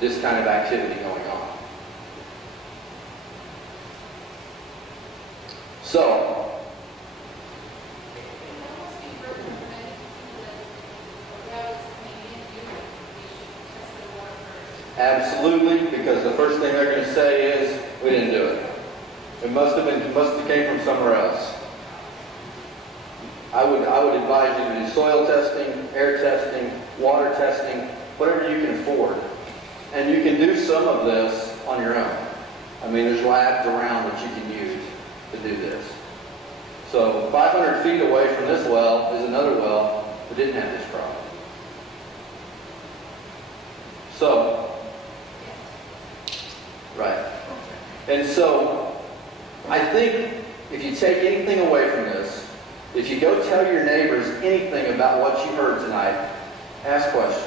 this kind of activity going on. So, absolutely, because the first thing they're going to say is, we didn't do it. It must have came from somewhere else. I would advise you to do soil testing, air testing, water testing, whatever you can afford. And you can do some of this on your own. I mean, there's labs around that you can use to do this. So 500 feet away from this well is another well that didn't have this problem. So, right. And so, I think if you take anything away from this, if you go tell your neighbors anything about what you heard tonight, ask questions.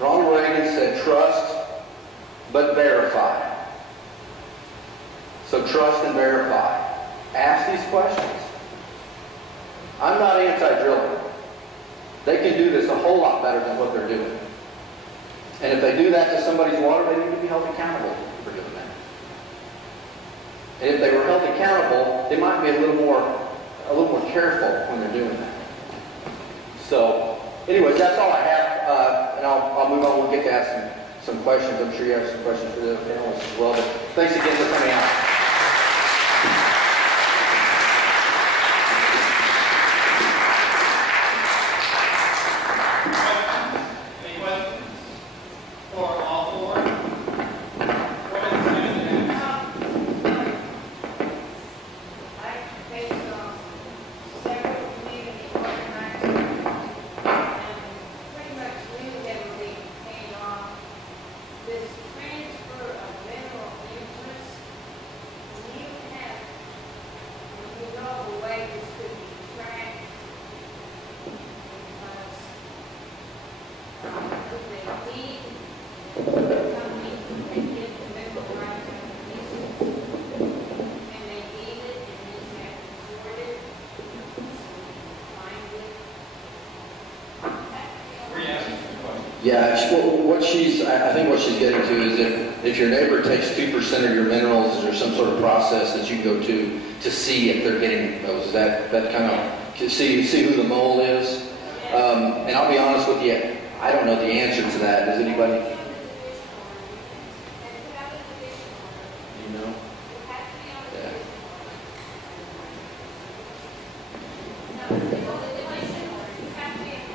Ronald Reagan said, trust, but verify. So trust and verify. Ask these questions. I'm not anti-drilling. They can do this a whole lot better than what they're doing. And if they do that to somebody's water, they need to be held accountable for doing that. And if they were held accountable, they might be a little more careful when they're doing that. So, anyways, that's all I have, and I'll move on. We'll get to ask some questions. I'm sure you have some questions for the panelists as well. But thanks again for coming out. Yeah, I think what she's getting to is if your neighbor takes 2% of your minerals, is there some sort of process that you can go to see if they're getting those? Is that kind of, to see who the mole is? And I'll be honest with you, I don't know the answer to that. Does anybody? You know? Yeah.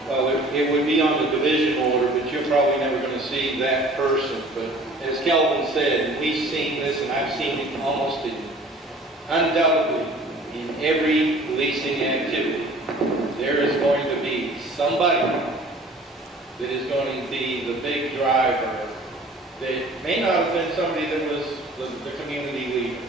Well, it would be on the division order, but you're probably never going to see that person. But as Kelvin said, we've seen this, and I've seen it almost undoubtedly in every leasing activity. There is going to be somebody that is going to be the big driver that may not have been somebody that was the community leader.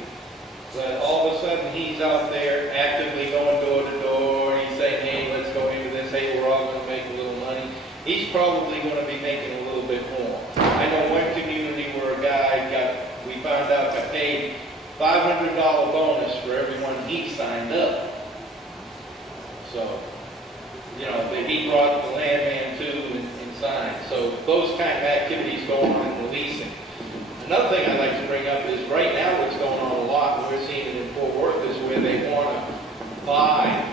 But all of a sudden he's out there actively going door to door, and he's saying, hey, let's go into this, hey, we're all going to make a little money. He's probably going to be making a little bit more. I know one community where a guy we found out got paid $500 bonus for everyone he signed up. So, you know, he brought the landman too and signed. So those kind of activities go on in the leasing. Another thing I'd like to bring up is right now what's going on a lot, and we're seeing it in Fort Worth, is where they want to buy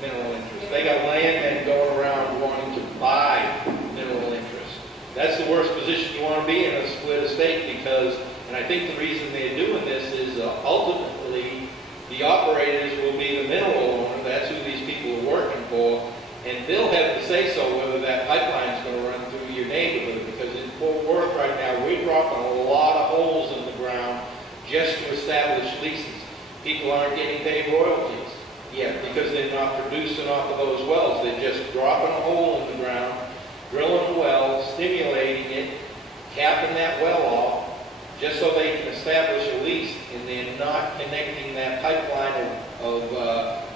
mineral interest. They got landmen going around wanting to buy mineral interest. That's the worst position you want to be in a split estate because, and I think the reason they're doing this is ultimately the operators will be the mineral owner. That's who these people are working for, and they'll have to say so whether that pipeline is going to run through your neighborhood. Because in Fort Worth right now, we're dropping a lot of holes in the ground just to establish leases. People aren't getting paid royalties yet because they're not producing off of those wells. They're just dropping a hole in the ground, drilling a well, stimulating it, capping that well off, just so they can establish a lease, and they're not connecting that pipeline of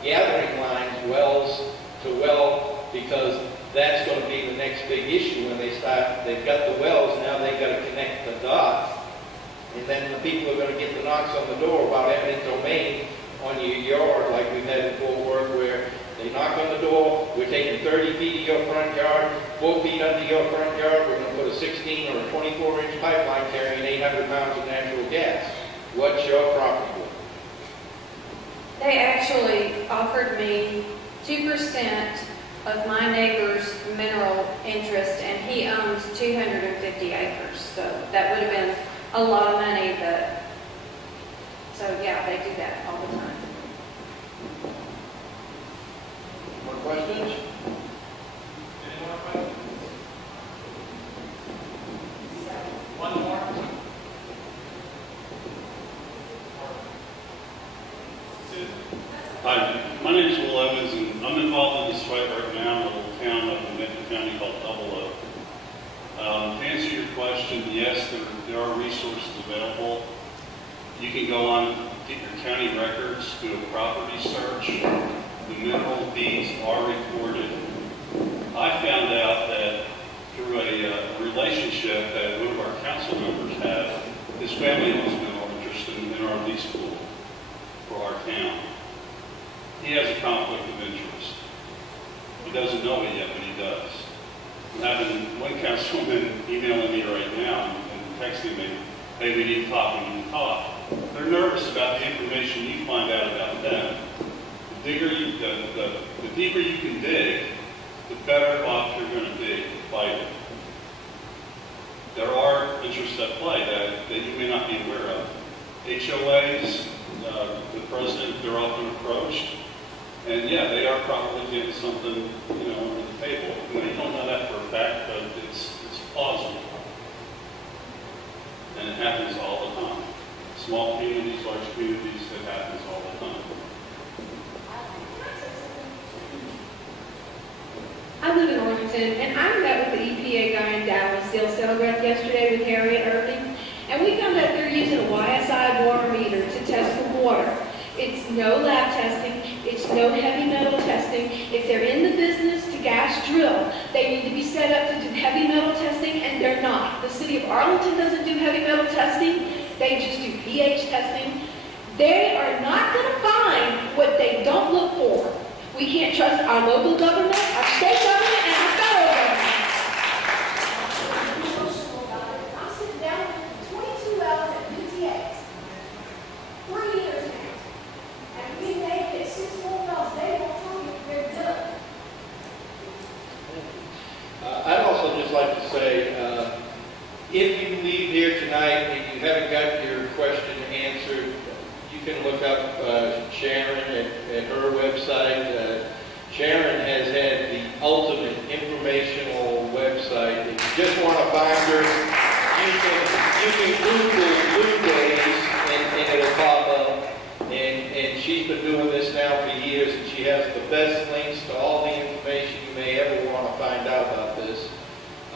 gathering lines, wells to well, because that's going to be the next big issue when they start. They've got the wells, now they've got to connect the dots, and then the people are going to get the knocks on the door about eminent domain on your yard, like we've had in Fort Worth, where they knock on the door, we're taking 30 feet of your front yard, 4 feet under your front yard, we're 16 or 24-inch pipeline carrying 800 pounds of natural gas. What's your property worth? They actually offered me 2% of my neighbor's mineral interest, and he owns 250 acres. So that would have been a lot of money, but, so yeah, they do that all the time. More questions? Any more questions? One more. Susan? Hi, my name is Will Evans, and I'm involved in this fight right now in a little town up in Benton County called Double Oak. To answer your question, yes, there are resources available. You can go on, get your county records, do a property search. The mineral deeds are recorded. I found out that through a relationship that one of our council members had, his family owns mineral interest in our lease pool for our town. He has a conflict of interest. He doesn't know it yet, but he does. I'm having one councilman emailing me right now and texting me, hey, we need to talk, we need to talk. They're nervous about the information you find out about them. The deeper you can dig, the better off you're going to be fighting. There are interests at play that you may not be aware of. HOAs, the president, they're often approached. And yeah, they are probably getting something, under the table. You don't know that for a fact, but it's plausible. And it happens all the time. Small communities, large communities, it happens all the time. I live in Orpington, and I met with the EPA guy in Dallas, Dale Celebreth, yesterday with Harriet Irving, and we found out they're using a YSI water meter to test for water. It's no lab testing. It's no heavy metal testing. If they're in the business to gas drill, they need to be set up to do heavy metal testing, and they're not. The city of Arlington doesn't do heavy metal testing. They just do pH testing. They are not going to find what they don't look for. We can't trust our local government, our state government, and our federal government. I'm emotional about it. I'm sitting down with 22 wells at UTX. 3 years now. And we made it 6 more wells. They won't tell me they're done. I'd also just like to say, if you leave here tonight and you haven't got your question answered, you can look up Sharon at her website. Sharon has had the ultimate informational website. If you just want to find her, you can Google Blue Days and it'll pop up. And she's been doing this now for years, and she has the best links to all the information you may ever want to find out about this.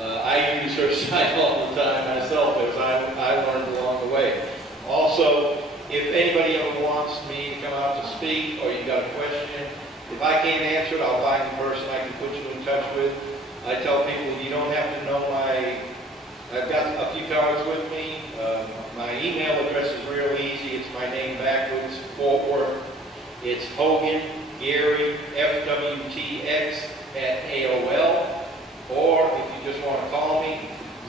I use her site all the time myself, as I learned along the way. Also, if anybody ever wants me to come out to speak, or you got a question, if I can't answer it, I'll find the person I can put you in touch with. I tell people you don't have to know I've got a few cards with me. My email address is real easy. It's my name backwards, Fort Worth. It's Hogan Gary FWTX at AOL. Or if you just want to call me,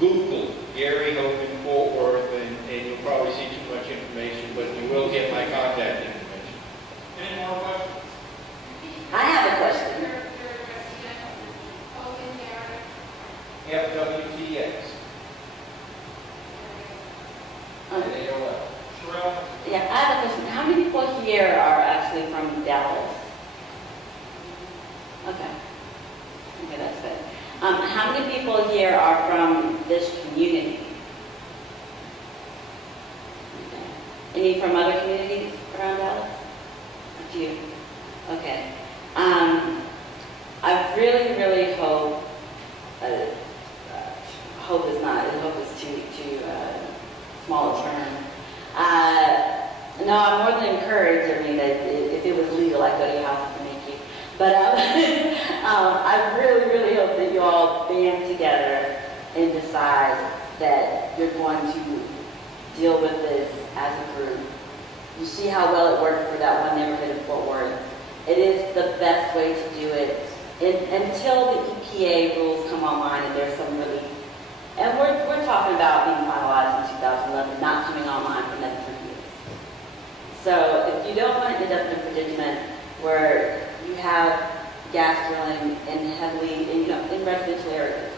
Google Gary Hogan Fort Worth, and you'll probably see too much information, but you will get my contact information. Any more questions? I have a question. FWTX at AOL. Sherelle? Yeah, I have a question. How many people here are actually from Dallas? Okay. Okay, that's good. How many people here are from this community? Okay. Any from other communities around Dallas? A few. Okay. I really, really hope, hope is too small a term. No, I'm more than encouraged. I mean, that if it was legal, I'd go to your house to make you. But I really, really hope that you all band together and decide that you're going to deal with this as a group. You see how well it worked for that one neighborhood in Fort Worth. It is the best way to do it until the EPA rules come online and there's some relief. And we're So if you don't want to end up in a predicament where you have gas drilling in residential areas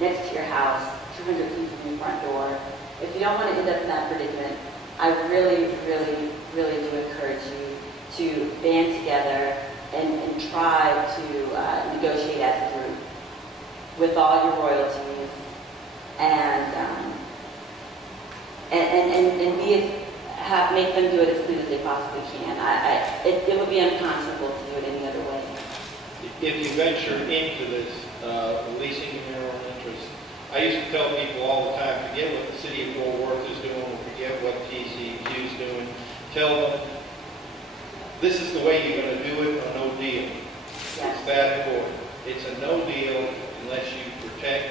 next to your house, 200 feet from your front door, if you don't want to end up in that predicament, I really, really, really do encourage you to band together and try to negotiate as a group with all your royalties and make them do it as soon as they possibly can. It would be unconscionable to do it any other way. If you venture into this leasing your mineral interest, I used to tell people all the time, forget what the city of Fort Worth is doing, forget what TCEQ is doing. Tell them, this is the way you're going to do it or no deal. Yes. It's that important. It's a no deal unless you protect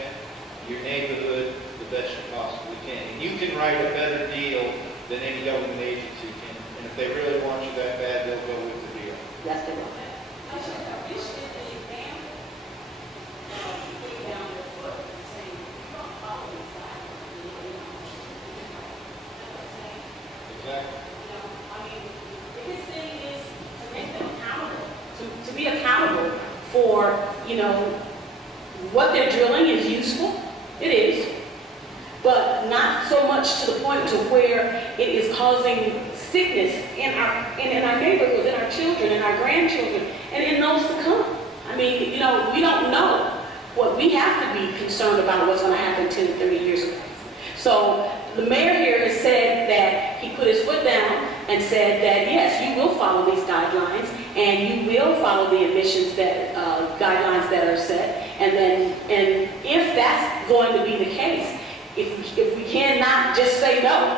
your neighborhood the best you possibly can. And you can write a better deal than any government agency can. And if they really want you that bad, they'll go with the deal. Yes, they will. Exactly. His thing is to make them accountable, to be accountable for, what they're drilling is useful. It is. But not so much to the point to where it is causing sickness in our neighborhoods, in our children, in our grandchildren, and in those to come. I mean, we don't know what we have to be concerned about what's going to happen 10, 30 years ago. So the mayor here has said that he put his foot down and said that, yes, you will follow these guidelines and you will follow the emissions guidelines that are set. And if that's going to be the case, if we cannot just say no,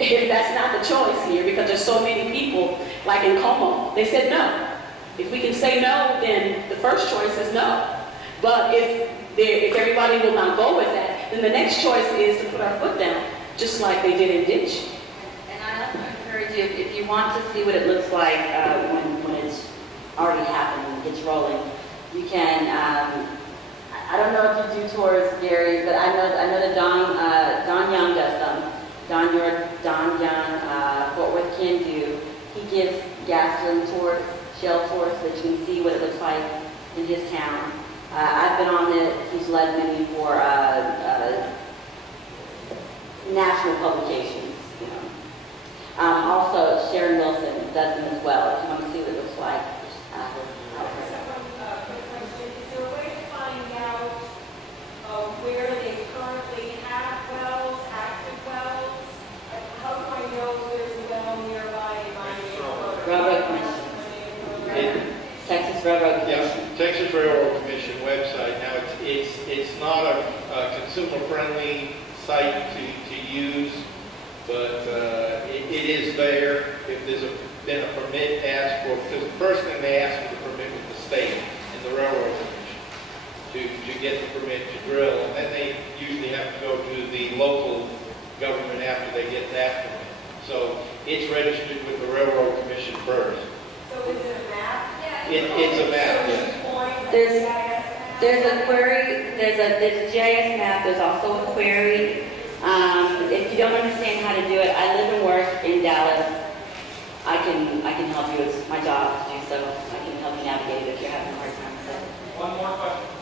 if that's not the choice here, because there's so many people, like in Como, they said no. If we can say no, then the first choice is no. But if everybody will not go with that, then the next choice is to put our foot down, just like they did in Ditch. And I also encourage you, if you want to see what it looks like when it's already happened and gets rolling, you can, I don't know if you do tours, Gary, but I know that Don Young does them. Don Young, Fort Worth Can Do. He gives gas drilling tours, shell tours, so that you can see what it looks like in his town. I've been on it. He's led many for national publications. Also, Sharon Wilson does them as well. If you want to see what it looks like, just ask her. Is there a way to find out where they currently have wells, active wells? How do I know if there's a well nearby in my neighborhood? Railroad Commission. Texas Railroad Commission. Yeah, Texas Railroad Commission website. Now, it's not a consumer-friendly site to use, but it is there. If there's been a permit asked for, because the first thing they ask for the permit with the state and the Railroad Commission to get the permit to drill, and then they usually have to go to the local government after they get that permit. So it's registered with the Railroad Commission first. So is it a map? It's a map, yes. There's a query, there's a GIS map, there's also a query. If you don't understand how to do it, I live and work in Dallas. I can help you. It's my job to do so. I can help you navigate it if you're having a hard time with it. One more question.